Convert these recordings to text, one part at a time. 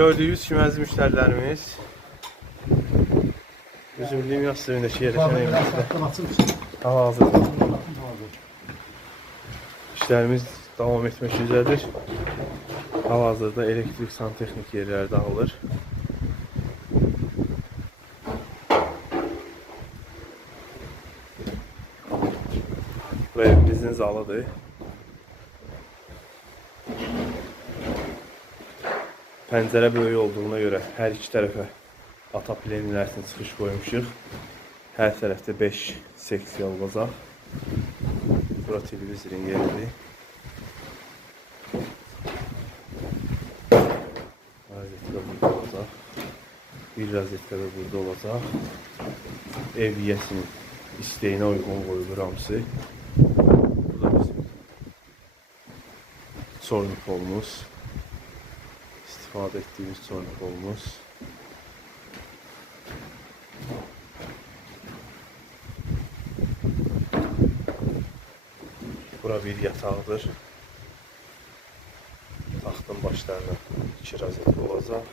Gördüğünüz kimi əziz müştərilərimiz üzümlüyüm yaz suyundakı yerləşən evimizdə hal-hazırda işlərimiz davam etmək üzrədir. Hal-hazırda elektrik santexnik yerləri dağılır. Bu evimizin zalıdır. Pəncərə böyük olduğuna görə hər iki tərəfə ataplenlərini çıxış qoymuşuq. Hər tərəfdə 5 seksiya olacaq. Bura televizorun yeridir. Rozetka burada olacaq. Bir rozetka da burada olacaq. Ev yiyəsinin istəyinə uyğun qoyulur hamısı. Burada bizim çornikovumuz. İstifadə etdiyimiz çornikovumuz. Bura bir yatağıdır. Taxtın başlarına 2 rozetka olacaq.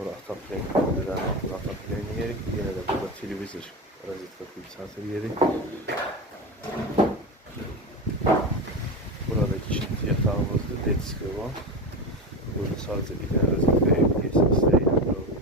Ora ataplenlərin altına ataplen yeri. Yenə də burada televizor rozetka pulsator yeri. Burada ikinci yatağımızdır. Detski olan. Burada sadece bir tane rozetka ev yiyəsini istəyir.